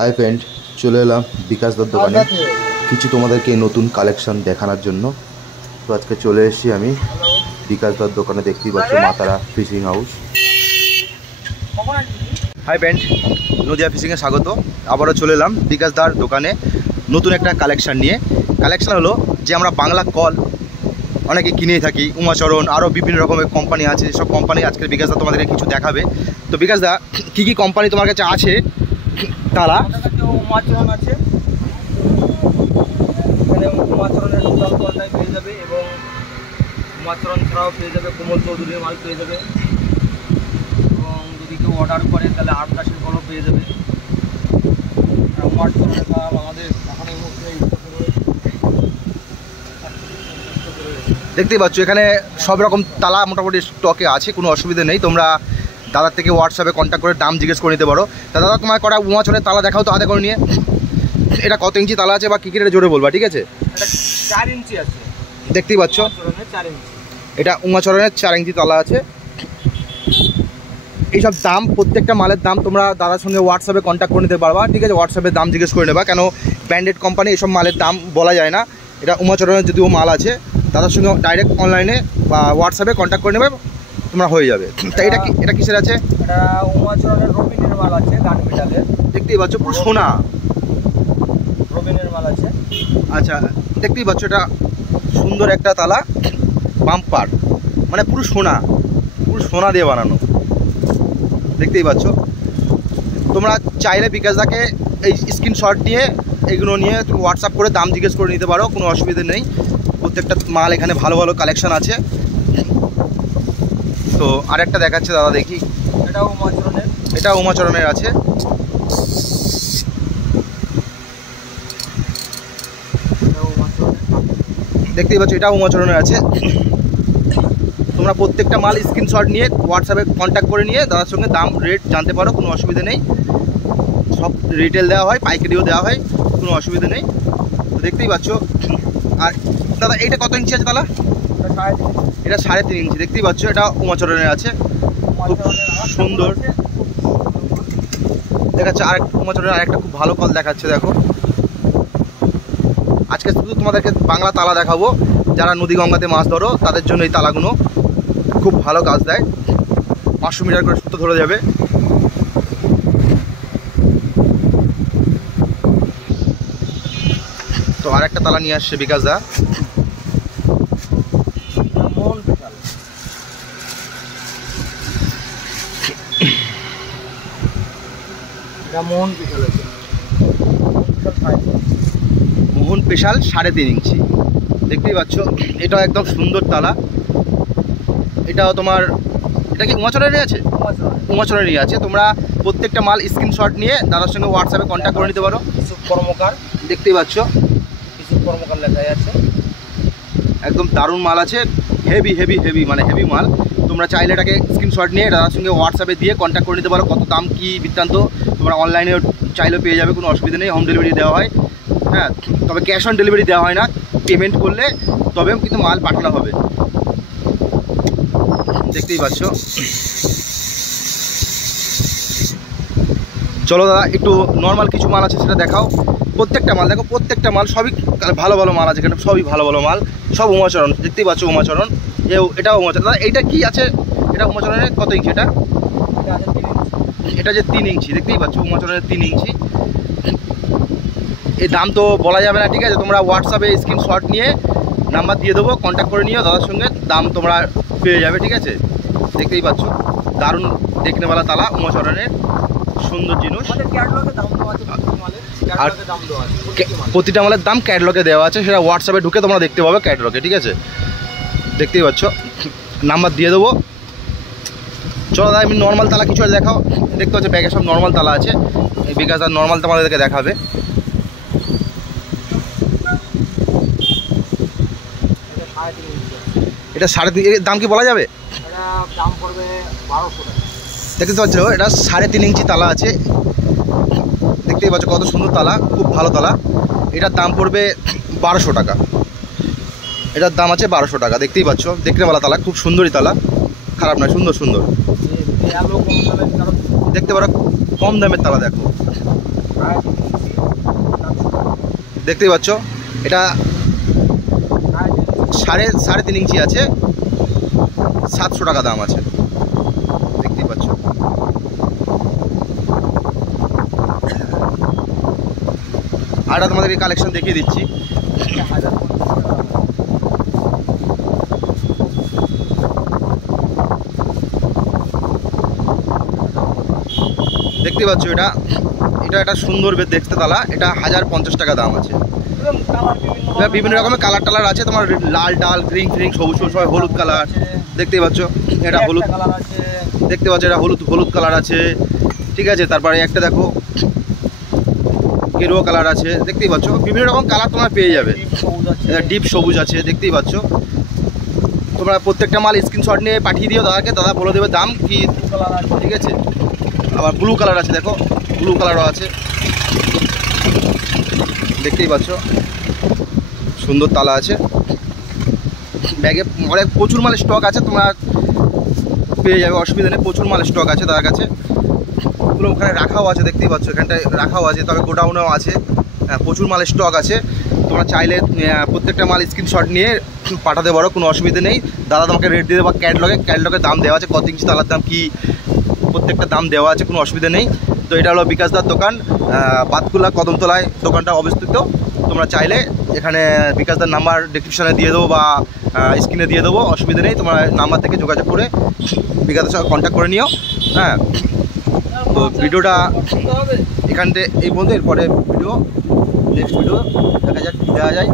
Hi friend, চলে এলাম বিকাশ দার দোকানে কিছু তোমাদেরকে নতুন কালেকশন দেখানোর জন্য। তো আজকে চলে এসেছি আমি বিকাশ দার দোকানে। দেখতেই পাচ্ছি Ma Tara fishing house. Hi friend, Nadia ফিশিংয়ে স্বাগত। আবারও চলে এলাম বিকাশ দার দোকানে নতুন একটা কালেকশান নিয়ে। কালেকশান হলো যে আমরা বাংলা কল অনেকে কিনেই থাকি, উমাচরণ আরও বিভিন্ন রকমের কোম্পানি আছে। সব কোম্পানি আজকে বিকাশ দা তোমাদেরকে কিছু দেখাবে। তো বিকাশ দা, কী কী কোম্পানি তোমার কাছে আছে? তারা উমাচরণ আছে, এখানে উমাচরণের টোটাল কলটাই পেয়ে যাবে এবং উমাচরণ ছাড়াও পেয়ে যাবে কোমল চৌধুরীর মাল পেয়ে যাবে এবং যদি কেউ অর্ডার করে তাহলে 8-10 কলও পেয়ে যাবে। উমাচরণের মাল আমাদের এখন এই মুহূর্তে দেখতেই পাচ্ছ এখানে সব রকম তালা মোটামুটি স্টকে আছে, কোনো অসুবিধা নেই। তোমরা দাদার থেকে হোয়াটসঅ্যাপে কন্ট্যাক্ট করে দাম জিজ্ঞেস করে নিতে পারো। তা দাদা, তোমার কটা উমাচরণের তালা দেখাও তো হাতে করে নিয়ে। এটা কত ইঞ্চি তালা আছে বা কী কী এটা জোরে বলবা, ঠিক আছে? 4 ইঞ্চি আছে, দেখতেই পাচ্ছ 4 ইঞ্চি। এটা উমাচরণের 4 ইঞ্চি তালা আছে। এইসব দাম, প্রত্যেকটা মালের দাম তোমরা দাদার সঙ্গে হোয়াটসঅ্যাপে কন্ট্যাক্ট করে নিতে পারবা, ঠিক আছে? হোয়াটসঅ্যাপে দাম জিজ্ঞেস করে নেবা, কেন ব্র্যান্ডেড কোম্পানি এসব মালের দাম বলা যায় না। এটা উমাচরণের যদিও মাল আছে, দাদার সঙ্গে ডাইরেক্ট অনলাইনে বা হোয়াটসঅ্যাপে কন্ট্যাক্ট করে নেবে, তোমরা হয়ে যাবে। তা এটা কিসের আছে? এটা উমাচরণের রবিনের মাল আছে, গান মেটালের। দেখতেই পাচ্ছ পুরো সোনা, রবিনের মাল আছে। আচ্ছা, দেখতেই পাচ্ছ এটা সুন্দর একটা তালা, বাম্পার, মানে পুরো সোনা দিয়ে বানানো। দেখতেই পাচ্ছ। তোমরা চাইলে বিকাশদাকে এই স্ক্রিনশট নিয়ে এগুলো নিয়ে তুমি হোয়াটসঅ্যাপ করে দাম জিজ্ঞেস করে নিতে পারো, কোনো অসুবিধা নেই। প্রত্যেকটা মাল এখানে ভালো ভালো কালেকশন আছে। তো আরেকটা দেখাচ্ছে দাদা, দেখি। এটা উমাচরণের আছে। দেখতেই পাচ্ছ এটা উমাচরণের আছে। তোমরা প্রত্যেকটা মাল স্ক্রিনশট নিয়ে হোয়াটসঅ্যাপে কন্ট্যাক্ট করে নিয়ে দাদার সঙ্গে দাম রেট জানতে পারো, কোনো অসুবিধা নেই। সব রিটেল দেওয়া হয়, পাইকারিও দেওয়া হয়, কোনো অসুবিধা নেই। তো দেখতেই পাচ্ছ। আর দাদা, এইটা কত ইঞ্চি আছে তালা? এটা 3.5 ইঞ্চি। দেখতেই পাচ্ছ এটা উমাচরণের আছে, খুব সুন্দর দেখাচ্ছে। আর উমাচরণের আরেকটা খুব ভালো কল দেখাচ্ছে, দেখো। আজকে শুধু তোমাদেরকে বাংলা তালা দেখাবো, যারা নদী গঙ্গাতে মাছ ধরো তাদের জন্য এই তালাগুলো খুব ভালো কাজ দেয়। 500 মিটার করে সুতো ধরে যাবে। তো আর একটা তালা নিয়ে আসছে বিকাশ দা। মোহন স্পেশাল 3.5 ইঞ্চি। দেখতেই পাচ্ছ এটাও একদম সুন্দর তালা। এটাও তোমার, এটা কি উমাচরণেরই আছে? উমাচরণেরই আছে। তোমরা প্রত্যেকটা মাল স্ক্রিনশট নিয়ে দাদার সঙ্গে হোয়াটসঅ্যাপে কন্ট্যাক্ট করে নিতে পারো। কর্মকার, দেখতেই পাচ্ছ কিছু কর্মকার লেখাই আছে। একদম দারুণ মাল আছে, হেভি হেভি হেভি, মানে হেভি মাল। তোমরা চাইলে এটাকে স্ক্রিনশট নিয়ে দাদার সঙ্গে হোয়াটসঅ্যাপে দিয়ে কন্ট্যাক্ট করে নিতে পারো। কত দাম কী বৃত্তান্ত তোমরা অনলাইনে চাইলেও পেয়ে যাবে, কোনো অসুবিধা নেই। হোম ডেলিভারি দেওয়া হয়, হ্যাঁ। তবে ক্যাশ অন ডেলিভারি দেওয়া হয় না, পেমেন্ট করলে তবে কিন্তু মাল পাঠানো হবে। দেখতেই পাচ্ছ। চলো দাদা, একটু নর্মাল কিছু মাল আছে সেটা দেখাও। প্রত্যেকটা মাল দেখো, প্রত্যেকটা মাল সবই ভালো ভালো মাল আছে এখানে, সবই ভালো ভালো মাল, সব উমাচরণ। দেখতেই পাচ্ছ উমাচরণ, এটাও উমাচরণ। দাদা এইটা কি আছে? এটা উমাচরণের কত ইঞ্চি? এটা যে 3 ইঞ্চি। দেখতেই পাচ্ছ উমাচরণের 3 ইঞ্চি। এই দাম তো বলা যাবে না, ঠিক আছে? তোমরা হোয়াটসঅ্যাপে স্ক্রিনশট নিয়ে নাম্বার দিয়ে দেবো, কন্ট্যাক্ট করে নিও, দাদার সঙ্গে দাম তোমরা পেয়ে যাবে, ঠিক আছে? দেখতেই পাচ্ছ দারুণ দেখনেওয়ালা তালা, উমাচরণের সুন্দর জিনিস। আর প্রতিটা মালের দাম ক্যাটলগে দেওয়া আছে, সেটা হোয়াটসঅ্যাপে ঢুকে তোমরা দেখতে পাবে ক্যাটলগে, ঠিক আছে? দেখতেই পাচ্ছ, নাম্বার দিয়ে দেবো। চলো দাদা, আমি নর্মাল তালা কিছু আছে দেখাও। দেখতে পাচ্ছ ব্যাগে সব নর্মাল তালা আছে, বিকাশ আর নর্মাল তোমাদেরকে দেখাবে। এটা 3.5, এর দাম কি বলা যাবে? দাম পড়বে 1200 টাকা। দেখতে পাচ্ছ এটা 3.5 ইঞ্চি তালা আছে। দেখতেই পাচ্ছ কত সুন্দর তালা, খুব ভালো তালা। এটার দাম পড়বে 1200 টাকা। এটার দাম আছে 1200 টাকা। দেখতেই পাচ্ছ দেখনেওয়ালা তালা, খুব সুন্দরই তালা, খারাপ নয়, সুন্দর সুন্দর। দেখতে পারো কম দামের তালা, দেখো দেখতেই পাচ্ছ এটা সাড়ে তিন ইঞ্চি আছে, 700 টাকা দাম আছে, দেখতেই পাচ্ছ। আর তোমাদেরকে কালেকশন দেখিয়ে দিচ্ছি। দেখতে পাচ্ছ এটা একটা সুন্দর দেখতে তালা, এটা 1050 টাকা দাম আছে। বিভিন্ন রকমের কালার টালার আছে, তোমার লাল ডাল গ্রিন ফ্রিন সবুজ সবাই হলুদ কালার, দেখতেই পাচ্ছ এটা হলুদ, দেখতে পাচ্ছ এটা হলুদ কালার আছে, ঠিক আছে। তারপরে একটা দেখো গেরুয়া কালার আছে, দেখতেই পাচ্ছ বিভিন্ন রকম কালার তোমরা পেয়ে যাবে। ডিপ সবুজ আছে, দেখতেই পাচ্ছ। তোমরা প্রত্যেকটা মাল স্ক্রিনশট নিয়ে পাঠিয়ে দিও দাদাকে, দাদা বলে দেবে দাম কি, ঠিক আছে। আবার ব্লু কালার আছে, দেখো ব্লু কালারও আছে, দেখতেই পাচ্ছ সুন্দর তালা আছে। ব্যাগে অনেক প্রচুর মালের স্টক আছে, তোমরা পেয়ে যাবে, অসুবিধা নেই। প্রচুর মালের স্টক আছে তার কাছে, ওগুলো ওখানে রাখাও আছে, দেখতেই পাচ্ছ এখানটায় রাখাও আছে, তবে গোডাউনেও আছে। প্রচুর মালের স্টক আছে, তোমরা চাইলে প্রত্যেকটা মাল স্ক্রিনশট নিয়ে পাঠাতে পারো, কোনো অসুবিধা নেই। দাদা তোমাকে রেট দিয়ে দেবো, ক্যাটলগের দাম দেওয়া আছে, কত ইঞ্চি তালার দাম কি প্রত্যেকটা দাম দেওয়া আছে, কোনো অসুবিধা নেই। তো এটা হলো বিকাশদার দোকান, বাতকুলা কদমতলায় দোকানটা অবস্থিত। তোমরা চাইলে এখানে বিকাশদার নাম্বার ডেসক্রিপশনে দিয়ে দেবো বা স্ক্রিনে দিয়ে দেবো, অসুবিধা নেই। তোমার নাম্বার থেকে যোগাযোগ করে বিকাশদার সঙ্গে কন্ট্যাক্ট করে নিও। হ্যাঁ, তো ভিডিওটা এখান থেকে এই পর্যন্ত, এরপরে ভিডিও নেক্সট ভিডিও দেখা যায়